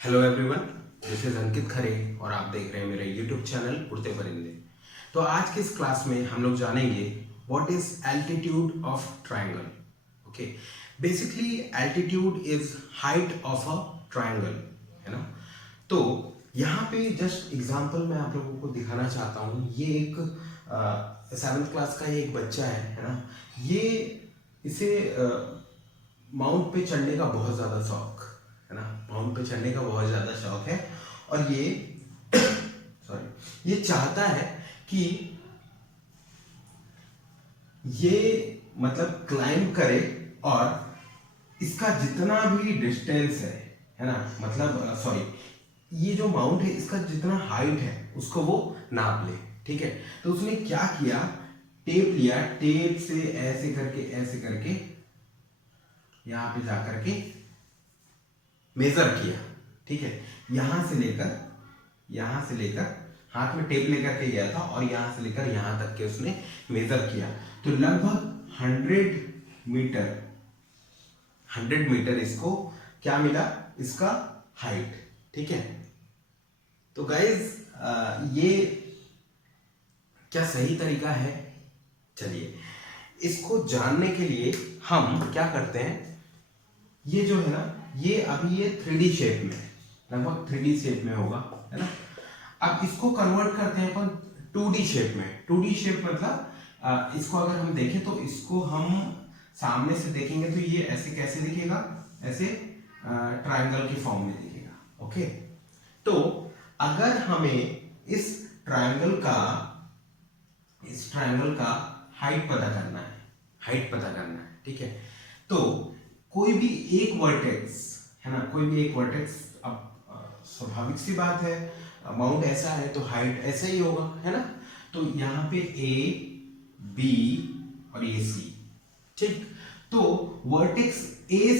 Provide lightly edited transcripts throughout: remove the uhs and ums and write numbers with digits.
Hello everyone, this is अंकित खरे और आप देख रहे हैं मेरा यूट्यूब चैनल उड़ते परिंदे। तो आज की इस क्लास में हम लोग जानेंगे what is altitude of triangle. Okay, basically altitude is height of a triangle, है ना। तो यहाँ पे जस्ट एग्जांपल मैं आप लोगों को दिखाना चाहता हूँ। ये एक 7th क्लास का ये एक बच्चा है ना। ये इसे माउंट पे चढ़ने का बहुत ज़्यादा शौक है ना। माउंट पे चढ़ने का बहुत ज़्यादा शौक है और ये सॉरी ये चाहता है कि ये मतलब क्लाइंब करे और इसका जितना भी डिस्टेंस है ना, मतलब सॉरी ये जो माउंट है इसका जितना हाइट है उसको वो नाप ले। ठीक है, तो उसने क्या किया, टेप लिया, टेप से ऐसे करके यहां पे जाकर के मेजर किया। ठीक है, यहां से लेकर हाथ में टेप लेकर के गया था और यहां से लेकर यहां तक के उसने मेजर किया। तो लगभग 100 मीटर इसको क्या मिला, इसका हाइट। ठीक है, तो गाइज ये क्या सही तरीका है? चलिए इसको जानने के लिए हम क्या करते हैं, ये जो है ना, ये अभी ये 3D शेप में है, लगभग 3D शेप में होगा, है ना। अब इसको कन्वर्ट करते हैं अपन 2D शेप में। 2D शेप मतलब इसको अगर हम देखें तो इसको हम सामने से देखेंगे तो ये ऐसे कैसे दिखेगा, ऐसे ट्रायंगल के फॉर्म में दिखेगा। ओके, तो अगर हमें इस ट्रायंगल का हाइट पता करना है, ठीक है। तो कोई भी एक वर्टेक्स है ना, अब स्वाभाविक सी बात है, माउंट ऐसा है तो हाइट ऐसा ही होगा, है ना। तो यहाँ पे ए बी और ये सी, ठीक। तो वर्टेक्स ए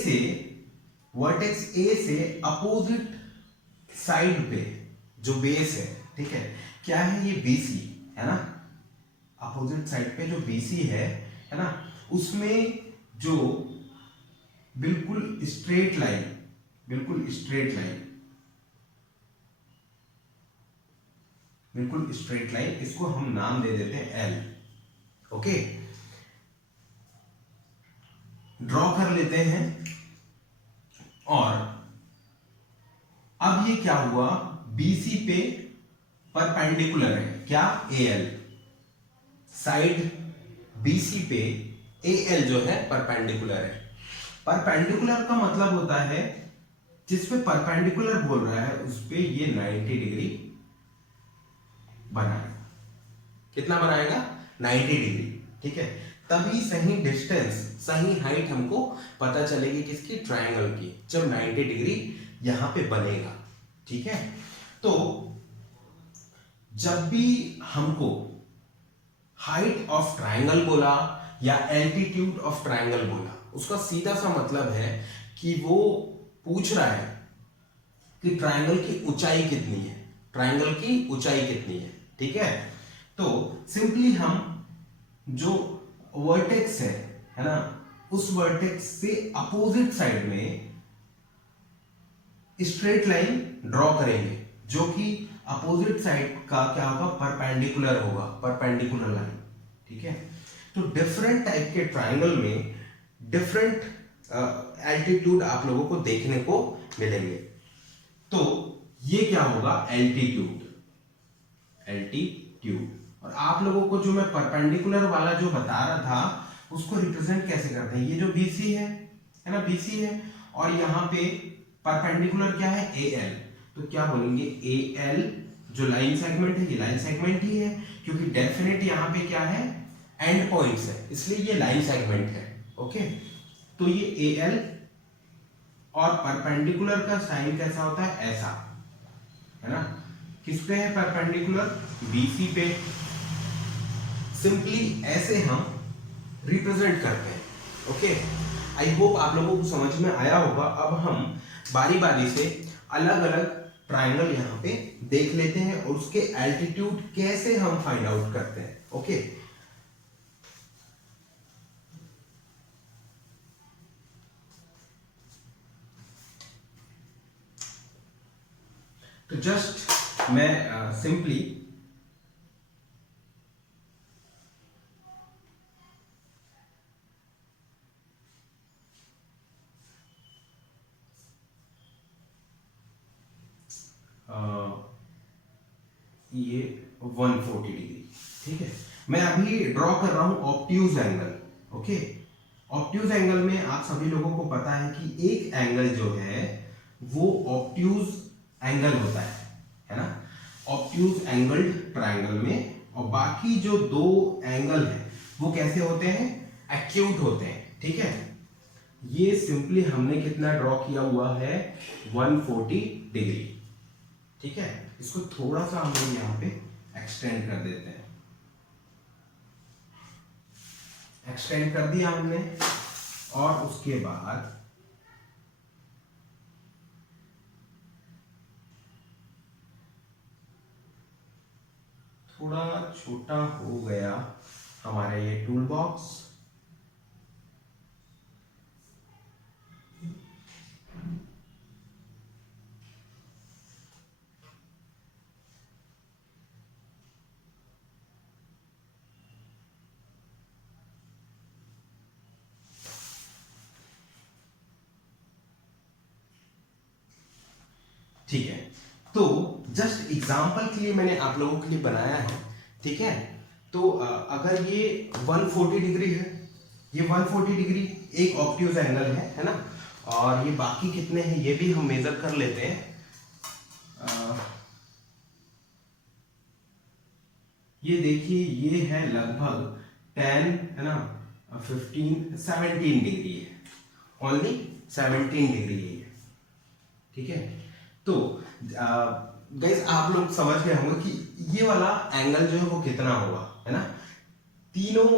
से अपोजिट साइड पे जो बेस है, ठीक है, क्या है, ये बीसी है ना। अपोजिट साइड पे जो बीसी है ना, उसमें जो बिल्कुल स्ट्रेट लाइन, इसको हम नाम दे देते हैं एल। ओके, ड्रॉ कर लेते हैं। और अब ये क्या हुआ, बीसी पे परपेंडिकुलर है क्या, एएल। साइड बीसी पे एएल जो है परपेंडिकुलर है। परपेंडिकुलर का मतलब होता है जिस पे परपेंडिकुलर बोल रहा है उस पे ये 90 डिग्री बनाएगा। कितना बनाएगा, 90 डिग्री। ठीक है, तभी सही डिस्टेंस, सही हाइट हमको पता चलेगी किसकी, ट्रायंगल की, जब 90 डिग्री यहां पे बनेगा। ठीक है, तो जब भी हमको हाइट ऑफ ट्रायंगल बोला या एल्टीट्यूड ऑफ ट्रायंगल बोला, उसका सीधा सा मतलब है कि वो पूछ रहा है कि ट्रायंगल की ऊंचाई कितनी है। ठीक है, तो सिंपली हम जो वर्टेक्स है ना, उस वर्टेक्स से अपोजिट साइड में स्ट्रेट लाइन ड्रॉ करेंगे जो कि अपोजिट साइड का क्या होगा, परपेंडिकुलर लाइन। ठीक है, तो डिफरेंट टाइप के ट्रायंगल में डिफरेंट एल्टीट्यूड आप लोगों को देखने को मिलेंगे। तो ये क्या होगा, एल्टीट्यूड। और आप लोगों को जो मैं परपेंडिकुलर वाला जो बता रहा था उसको रिप्रेजेंट कैसे करते हैं, ये जो बीसी है ना, बीसी है और यहाँ पे परपेंडिकुलर क्या है, एएल। तो क्या बोलेंगे, एएल जो लाइन सेगमेंट है, ये लाइन सेगमेंट ही है क्योंकि डेफिनेट यहाँ पे क्या है, एंड पॉइंट्स है, इसलिए ये लाइन सेगमेंट है। ओके, तो ये एएल और परपेंडिकुलर का साइन कैसा होता है, ऐसा, है ना। किस पे है परपेंडिकुलर, बीसी पे। सिंपली ऐसे हम रिप्रेजेंट करते हैं। ओके, आई होप आप लोगों को समझ में आया होगा। अब हम बारी बारी से अलग अलग ट्रायंगल यहाँ पे देख लेते हैं और उसके एल्टीट्यूड कैसे हम फाइंड आउट करते हैं। ओके, तो जस्ट मैं सिंपली ये 140 डिग्री, ठीक है। मैं अभी ड्रॉ कर रहा हूं obtuse angle. Okay, obtuse angle में आप सभी लोगों को पता है कि एक एंगल जो है वो ऑब्ट्यूज एंगल होता है ना, ऑब्ट्यूज एंगल्ड ट्रायंगल में। और बाकी जो दो एंगल है वो कैसे होते हैं, एक्यूट होते हैं, ठीक है। ये सिंपली हमने कितना ड्रॉ किया हुआ है, 140 डिग्री, ठीक है। इसको थोड़ा सा हम लोग यहाँ पे एक्सटेंड कर देते हैं। एक्सटेंड कर दिया हमने, और उसके बाद थोड़ा छोटा हो गया हमारा ये टूल बॉक्स। ठीक है, तो जस्ट एग्जांपल के लिए मैंने आप लोगों के लिए बनाया है, ठीक है। तो अगर ये 140 डिग्री है, ये 140 डिग्री एक ऑब्ट्यूज एंगल है ना, और ये बाकी कितने हैं ये भी हम मेजर कर लेते हैं। ये देखिए, ये है लगभग 10 है ना, 15 17 डिग्री है, ओनली 17 डिग्री है, ठीक है। तो गाइस आप लोग समझ गए होंगे कि ये वाला एंगल जो है वो कितना होगा, है ना। तीनों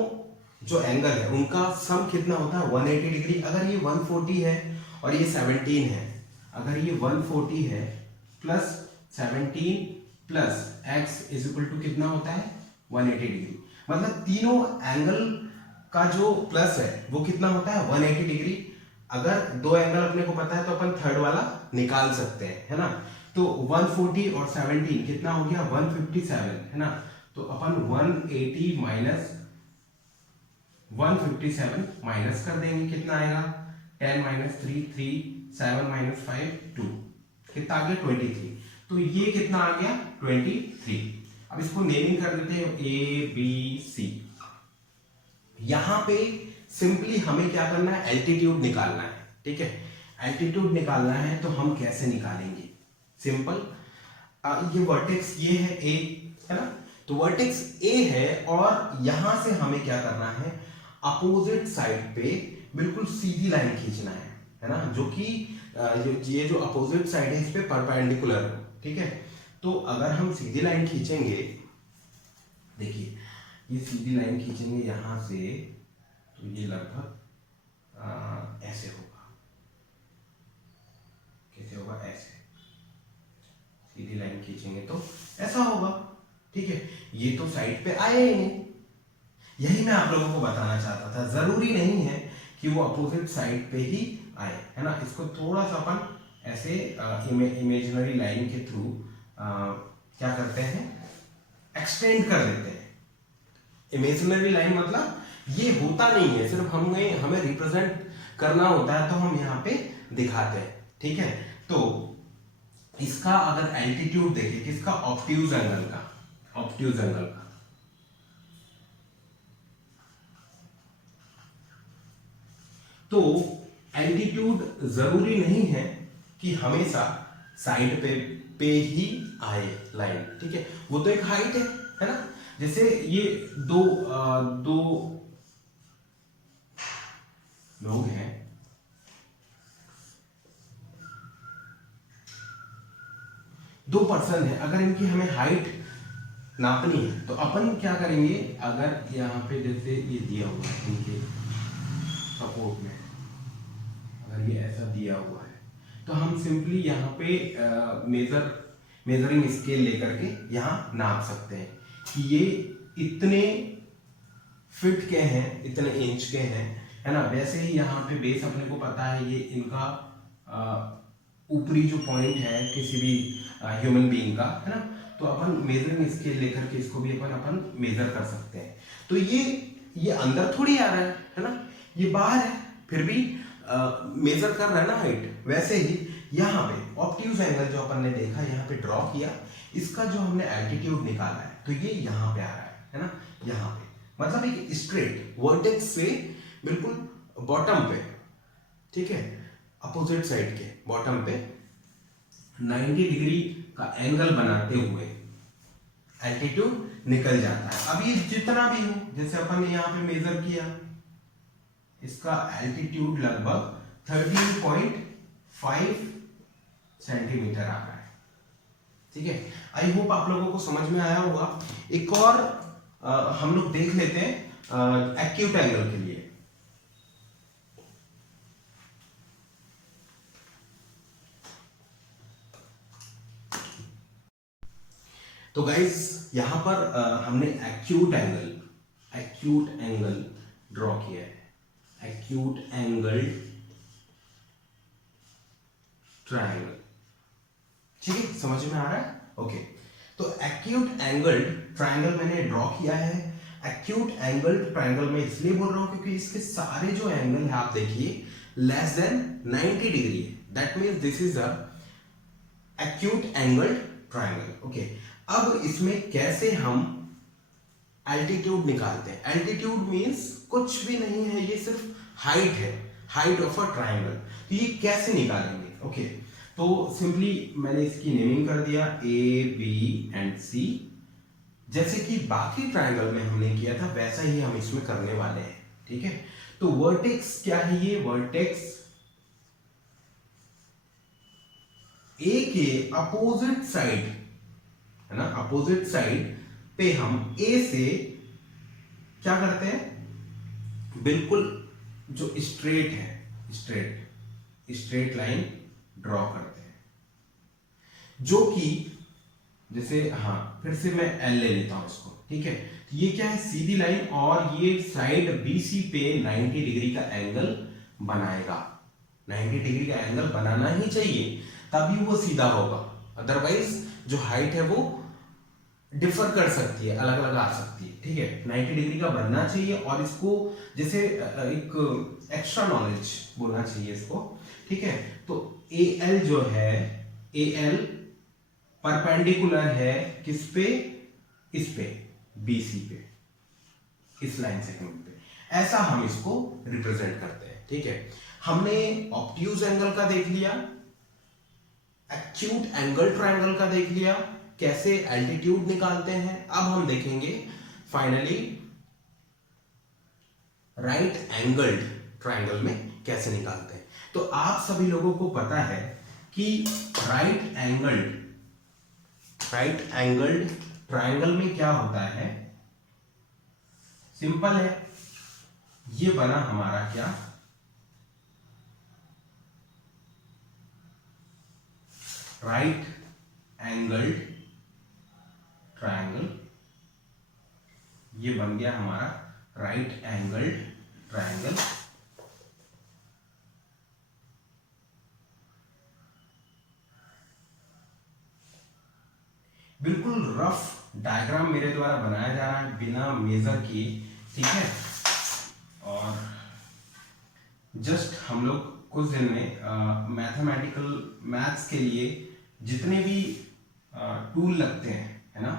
जो एंगल है उनका सम कितना होता है, 180 डिग्री। अगर ये 140 है और ये 17 है, अगर ये 140 है plus 17 plus x is equal to कितना होता है, 180 डिग्री। मतलब तीनों एंगल का जो प्लस है वो कितना होता है, 180 डिग्री। अगर दो एंगल अपने को पता है तो अपन थर्ड वाला निकाल सकते हैं, है ना। तो 140 और 17 कितना हो गया, 157, है ना। तो अपन 180 माइनस 157 माइनस कर देंगे, कितना आएगा, 10 माइनस 3 3, 7 माइनस 5 2, कितना आ गया, 23। तो ये कितना आ गया, 23। अब इसको नेमिंग कर देते हैं ABC। यहां पे सिंपली हमें क्या करना है, एल्टीट्यूड निकालना है, ठीक है। एल्टीट्यूड निकालना है तो हम कैसे निकालेंगे, सिंपल, ये वर्टेक्स ये है A, है ना। तो वर्टेक्स A है और यहां से हमें क्या करना है, अपोजिट साइड पे बिल्कुल सीधी लाइन खींचना है ना, जो कि ये जो अपोजिट साइड है इस पे परपेंडिकुलर हो, ठीक है। तो अगर हम सीधी लाइन खींचेंगे, देखिए ये सीधी लाइन खींचेंगे यहां से, तो ये लगभग ऐसे होगा, कैसे होगा, ऐसे सीधी लाइन खींचेंगे तो ऐसा होगा, ठीक है। ये तो साइड पे आया ही नहीं, यही मैं आप लोगों को बताना चाहता था। जरूरी नहीं है कि वो अपोजिट साइड पे ही आए, है ना। इसको थोड़ा सा अपन ऐसे इमेजिनरी लाइन के थ्रू क्या करते हैं, एक्सटेंड कर देते हैं। इमेजिनरी लाइन मतलब ये होता नहीं है, सिर्फ हमें रिप्रेजेंट करना होता है, तो हम यहाँ पे दिखाते हैं, ठीक है। तो इसका अगर एल्टीट्यूड देखें, किसका, ऑब्ट्यूज एंगल का, ऑब्ट्यूज एंगल का, तो एल्टीट्यूड जरूरी नहीं है कि हमेशा साइड पे ही आए लाइन, ठीक है। वो तो एक हाइट है ना। जैसे ये दो लोग हैं, दो पर्सन है, अगर इनकी हमें हाइट नापनी है तो अपन क्या करेंगे, अगर यहाँ पे जैसे ये दिया हुआ है इनके सपोर्ट में, अगर ये ऐसा दिया हुआ है तो हम सिंपली यहाँ पे मेजरिंग स्केल लेकर के यहाँ नाप सकते हैं कि ये इतने फिट के हैं, इतने इंच के हैं, है ना। वैसे ही यहाँ पे बेस अपने को पता है, ये इनका ऊपरी जो पॉइंट है किसी भी ह्यूमन बीइंग का, है ना। तो अपन मेजरिंग स्केल लेकर के इसको भी अपन मेजर कर सकते हैं। तो ये अंदर थोड़ी आ रहा है ना, ये बाहर है, फिर भी मेजर कर रहा है ना हाइट। वैसे ही यहाँ पे ऑब्ट्यूज एंगल जो अपन ने देखा, यहाँ पे ड्रॉ किया, इसका जो हमने एल्टीट्यूड निकाला है, तो ये यहाँ पे आ रहा है ना, यहाँ पे, मतलब एक स्ट्रेट वर्टेक्स से बिल्कुल बॉटम पे, ठीक है, अपोजिट साइड के बॉटम पे 90 डिग्री का एंगल बनाते हुए एल्टीट्यूड निकल जाता है। अब ये जितना भी हो, जैसे अपन ने यहाँ पे मेजर किया, इसका एल्टीट्यूड लगभग 13.5 सेंटीमीटर आ रहा है, ठीक है। आई होप आप लोगों को समझ में आया होगा। एक और हम लोग देख लेते हैं एक्यूट एंगल के लिए। तो गाइज यहां पर हमने एक्यूट एंगल ड्रॉ किया है, एक्यूट एंगल ट्रायंगल, ठीक है, समझ में आ रहा है। ओके, तो एक्यूट एंगल ट्रायंगल मैंने ड्रॉ किया है। एक्यूट एंगल ट्रायंगल में इसलिए बोल रहा हूं क्योंकि इसके सारे जो एंगल है आप देखिए लेस देन 90 डिग्री है, that means this is a acute angle triangle. Okay, अब इसमें कैसे हम एल्टीट्यूड निकालते हैं। एल्टीट्यूड मींस कुछ भी नहीं है, ये सिर्फ हाइट है, हाइट ऑफ अ ट्रायंगल। तो ये कैसे निकालेंगे। ओके, तो सिंपली मैंने इसकी नेमिंग कर दिया ए बी एंड सी। जैसे कि बाकी ट्रायंगल में हमने किया था वैसा ही हम इसमें करने वाले हैं, ठीक है। तो वर्टेक्स क्या है, ये वर्टेक्स ए के अपोजिट साइड है ना, अपोजिट साइड पे हम ए से क्या करते हैं, बिल्कुल जो स्ट्रेट है, स्ट्रेट लाइन ड्रॉ करते हैं, जो कि जैसे, हाँ फिर से मैं एल ले लेता हूं इसको, ठीक है। तो ये क्या है, सीधी लाइन, और ये साइड बीसी पे 90 डिग्री का एंगल बनाएगा। 90 डिग्री का एंगल बनाना ही चाहिए, तभी वो सीधा होगा, अदरवाइज जो हाइट है वो डिफर कर सकती है, अलग अलग आ सकती है, ठीक है। 90 डिग्री का बनना चाहिए, और इसको जैसे एक एक्स्ट्रा नॉलेज बोलना चाहिए इसको, ठीक है। तो ए एल जो है, ए एल परपेंडिकुलर है किस पे, इस पे, बीसी पे, इस लाइन सेगमेंट पे, ऐसा हम इसको रिप्रेजेंट करते हैं, ठीक है। हमने ऑब्ट्यूज एंगल का देख लिया, एक्यूट एंगल ट्रायंगल का देख लिया, कैसे एल्टीट्यूड निकालते हैं। अब हम देखेंगे फाइनली राइट एंगल्ड ट्रायंगल में कैसे निकालते हैं। तो आप सभी लोगों को पता है कि राइट एंगल्ड ट्रायंगल में क्या होता है, सिंपल है, ये बना हमारा क्या, राइट एंगल्ड ट्रायंगल, ये बन गया हमारा राइट एंगल्ड ट्रायंगल। बिल्कुल रफ डायग्राम मेरे द्वारा बनाया जा रहा है बिना मेजर किए, ठीक है। और जस्ट हम लोग कुछ दिन में मैथ्स के लिए जितने भी टूल लगते हैं, है ना,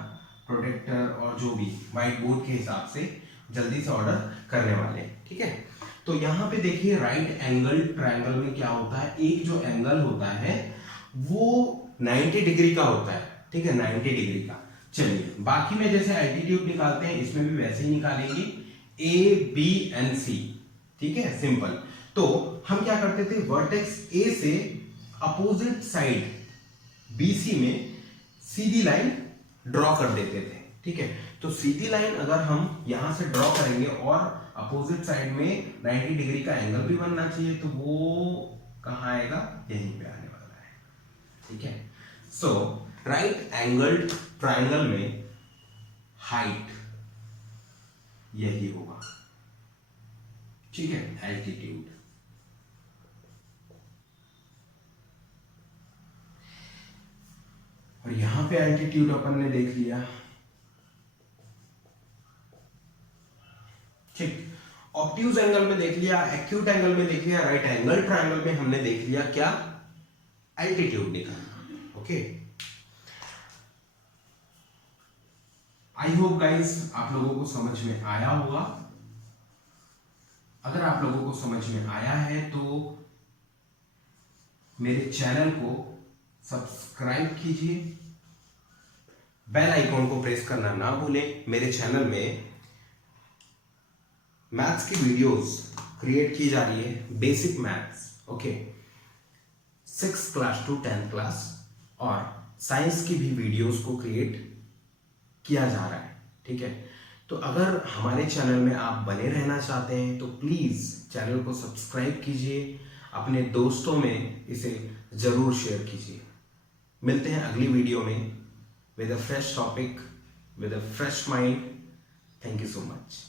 प्रोटेक्टर और जो भी व्हाइट बोर्ड के हिसाब से जल्दी से ऑर्डर करने वाले हैं, ठीक है। तो यहाँ पे देखिए राइट एंगल ट्रायंगल में क्या होता है, एक जो एंगल होता है वो 90 डिग्री का होता है, ठीक है, 90 डिग्री का। चलिए बाकी में जैसे एल्टीट्यूड निकालते हैं इसमें भी वैसे ही निकालेंगे, ए बी एंड सी, ठीक है, सिंपल। तो हम क्या करते थे, वर्टेक्स ए से अपोजिट साइड बीसी में सीधी लाइन ड्रॉ कर देते थे, ठीक है। तो सीधी लाइन अगर हम यहां से ड्रॉ करेंगे और अपोजिट साइड में 90 डिग्री का एंगल भी बनना चाहिए, तो वो कहां आएगा, यहीं पे आने वाला है, ठीक है। सो राइट एंगल्ड ट्रायंगल में हाइट यही होगा, ठीक है, एल्टीट्यूड। यहां पे एल्टीट्यूड अपन ने देख लिया, ठीक। ऑब्ट्यूज एंगल में देख लिया, एक्यूट एंगल में देख लिया, राइट एंगल ट्रायंगल में हमने देख लिया क्या, एल्टीट्यूड निकालना। ओके, आई होप गाइस आप लोगों को समझ में आया होगा। अगर आप लोगों को समझ में आया है तो मेरे चैनल को सब्सक्राइब कीजिए, बेल आइकॉन को प्रेस करना ना भूलें। मेरे चैनल में मैथ्स की वीडियोस क्रिएट की जा रही है, basic maths, okay, 6th class to 10th class, और साइंस की भी वीडियोस को क्रिएट किया जा रहा है, ठीक है। तो अगर हमारे चैनल में आप बने रहना चाहते हैं तो प्लीज़ चैनल को सब्सक्राइब कीजिए, अपने दोस्तों में इसे ज़रूर शेयर कीजिए। मिलते हैं अगली वीडियो में with a fresh topic, with a fresh mind. Thank you so much.